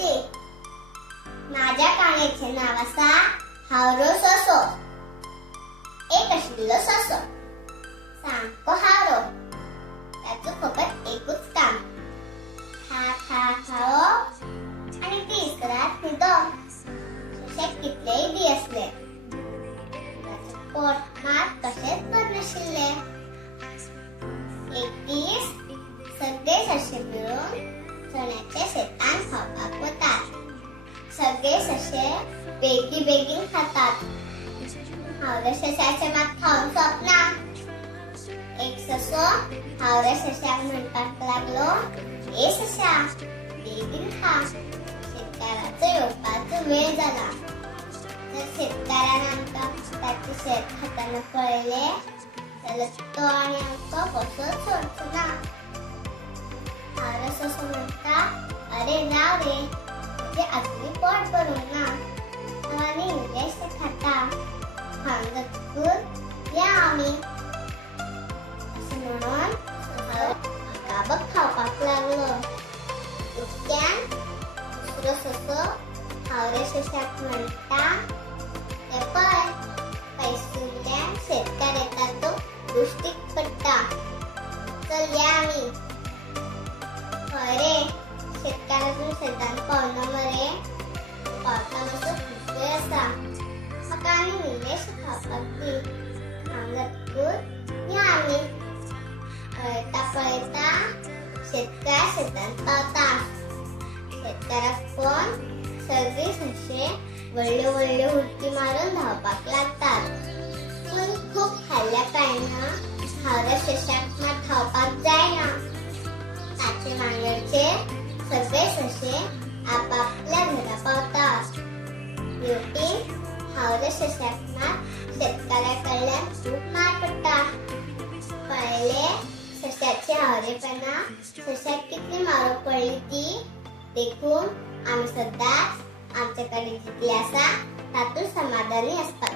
असते. माझ्या काण्याचे नाव असा हावरो सोसो. एक आशिल्लो सोसो सामको हावरो. त्याचं फकत एकूच काम खा खा खावप आणि दीस रात न्हिदप. सुशेक कितलेय दी असले, पोट मात कशेच बरे नाशिल्ले. एक दीस सगळे ससे मिळून चण्याच्या शेतान खावपाक वतात. सगळे ससे बेगी बेगीन खातात. हावऱ्या सशाचे मात खाऊन सोपना. एक ससो हावऱ्या सशाक म्हणपाक लागलो, ए सशा बेगीन खा, शेतकाराचो येवपाचो वेळ जाला. जर शेतकारान आमकां ताचे शेत खाताना पळयले जाल्यार तो आनी आमकां कसोच सोडचो ना. हावरो ससो म्हणटा, अरे राव रे, म्हजें आजुनूय पोट भरूंक ना, हांव आनी इल्लेशें खाता. खावन जातकूच या आमी. अशें म्हणून हावरो खावपाक लागलो. इतक्यान दुसरो ससो हावऱ्या सशाक म्हणटा, हे पळय, पयसुल्ल्यान शेतकार येता तो दृश्टीक पडटा. चल या आमी. हय रे, शेतकार अजून शेतान पावना मरे. पावता मातसो खूब वेळ आसा. म्हाका आनी इल्लेशें खावपाक दी. खावन जातकूच या आमी. पळयता पळयता शेतकार शेतान पावता. शेतकाराक पळोवन सगळे ससे व्हडल्यो व्हडल्यो उडकी मारून धांवपाक लागतात. पूण खूब खाल्ल्या कारणान हावऱ्या सशाक मात धांवपाक जायना. ताचे वांगडचे सगळे ससे आपापल्या घरा पावतात. शेवटी हावऱ्या सशाक मात शेतकारा कडल्यान खूब मार पडटा. पळयले सशाची हावरेपणां सशाक कितली मारूंक पडली ती देखून आमी सदांच आमचे कडेन जितले आसा तातूंत समाधानी आसपाक